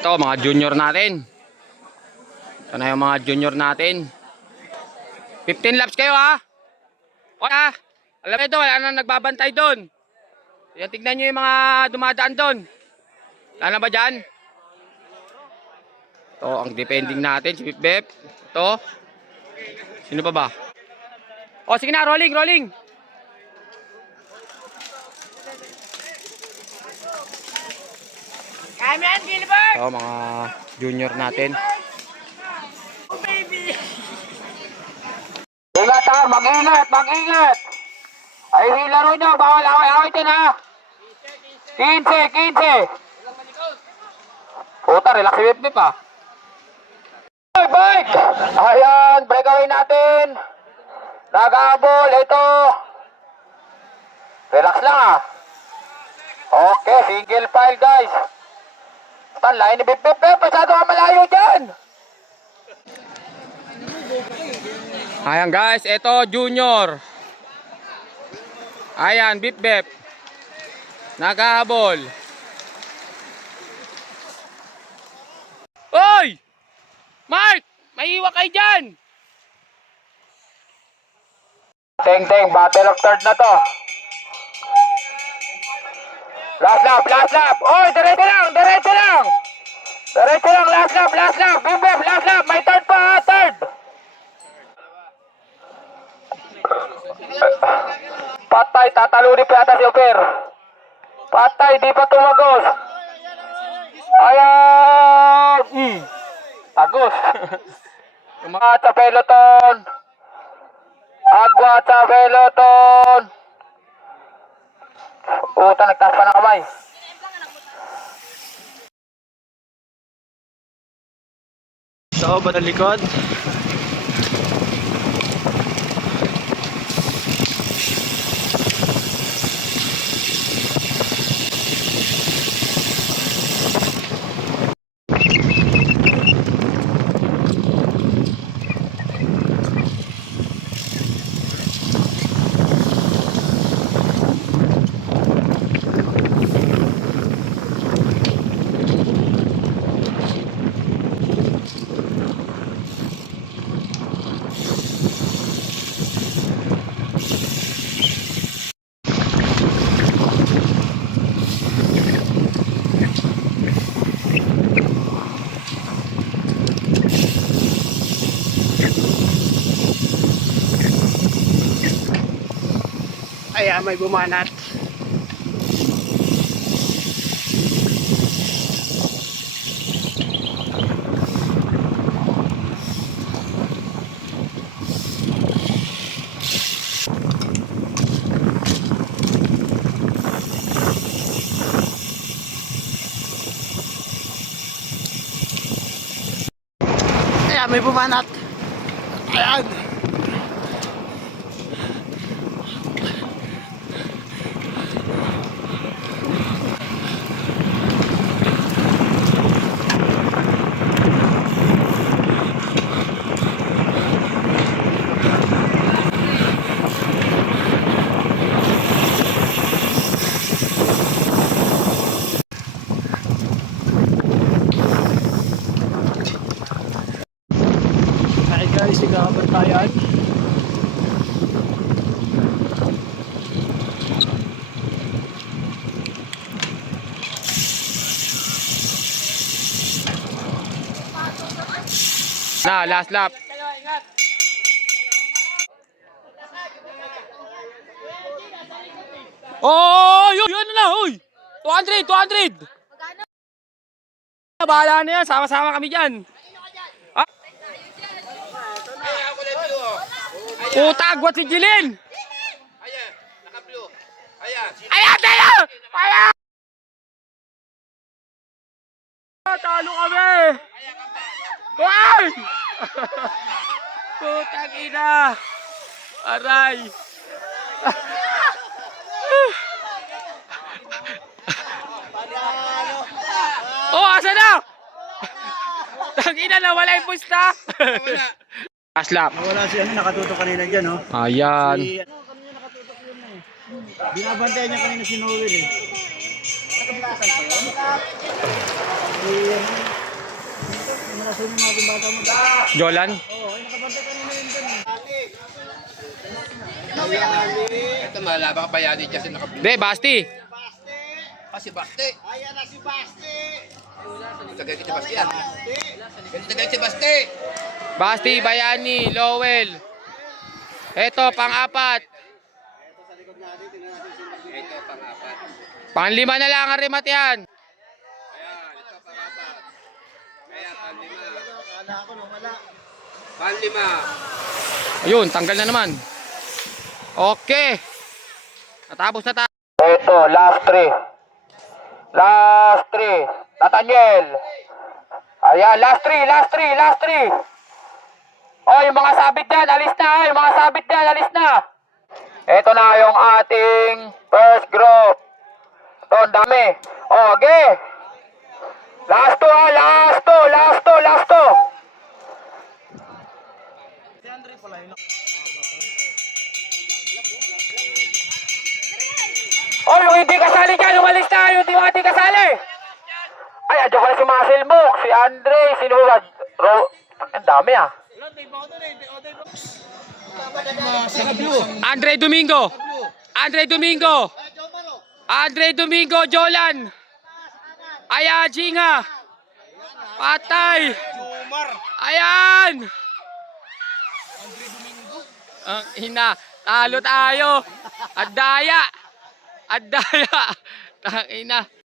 Ito, mga junior natin. Ito na yung mga junior natin. 15 laps kayo ha. O ha. Alam mo ito, wala na nagbabantay doon. Yan, tignan nyo yung mga dumadaan doon. Wala na ba dyan? Ito, ang defending natin, si Bip Bip. Ito. Sino pa ba? O, sige na, rolling, rolling. Kamen, Gilbert! Ito, mga junior natin. Oh, baby! Ingat ha, mag-ingat, mag-ingat. Ay, hilaro nyo, bawal away-away din ha. 15, 15. Puta, relax si Bip Bip ha. Bike! Ayan, breakaway natin. Nag-abol, ito. Relax lang ha. Okay, single file guys. Lain ni Bip Bip, masyado ka malayo dyan. Ayan guys, ito junior. Ayan, Bip Bip. Naghahabol. Oy! Mark! May iwa kayo dyan! Teng-teng, battle of third na to. Last lap, last lap! Oy, diretso lang, diretso lang! Diretso lang, last lap, last lap! Bip Bip, last lap! May third pa, third! Patay, tataluni pa yata si Oper. Patay, di pa tumagos. Ayan! Agos. Agwat sa peloton. Agwat sa peloton. Puta, nagtaas pa ng kamay. So, ba ng likod? Ayan, may bumanat. Ayan, may bumanat. Ayan. Ay guys, nagkakabantayan. Na, last lap. Oh, yun na, uy. 200, 200. Bahala na yan, sama-sama kami diyan. Ah. Puta, agwat si Jilin. Ayan, naka-blue. Ayan. Ayan, tayo! Ayan! Talo kami! Hoy! Putang ina! Aray! Oh, asa na? Tangina na, wala yung pusta! Last lap. Wala si ano, nakatutok kanina dyan, oh. Ayan. Si, ano, kanina nakatutok yun eh. Binabantayan niya kanina si Noel eh. Nakabitasan pa yun? Sino yung mga bata mo? Jolan. Oo, ay nakabantay kanina yun dun. Ito malaba ka bayani dyan sa nakaplo. Hindi, Basti. Ah, si Basti. Ayan na si Basti. Tagay si Basti yan. Tagay si Basti. Basti, Bayani, Lowell. Ito, pang-apat. Ito, pang-apat. Pang-lima na lang ang remat yan. Ayan, ito pang-apat. Ayan, pang-lima. Akala ko nung wala. Pang-lima. Ayun, tanggal na naman. Okay. Natapos na tayo. Ito, last three. Last three. Nathaniel. Ayan, last three, last three, last three. Oh, yung mga sabit dyan, alis na. Yung mga sabit dyan, alis na. Ito na yung ating first group. Ito, ang dami. Okay. Last two, last two, last two, last two. Si Andre pala yun. Oh, yung hindi kasali dyan, umalis na. Yung hindi kasali. Ay, adyo ka na si Muscle Mook, si Andre, si Lula. Ang dami ah. Andre Domingo. Andre Domingo. Andre Domingo, Jolan. Ayan, Jinga. Patay. Ayan. Ang ina, talo tayo. At daya. Tang ina.